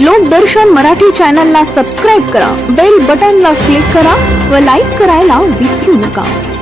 लोकदर्शन दर्शन मराठी चॅनलला सबस्क्राईब करा bell button click करा व लाइक करा विसरू नका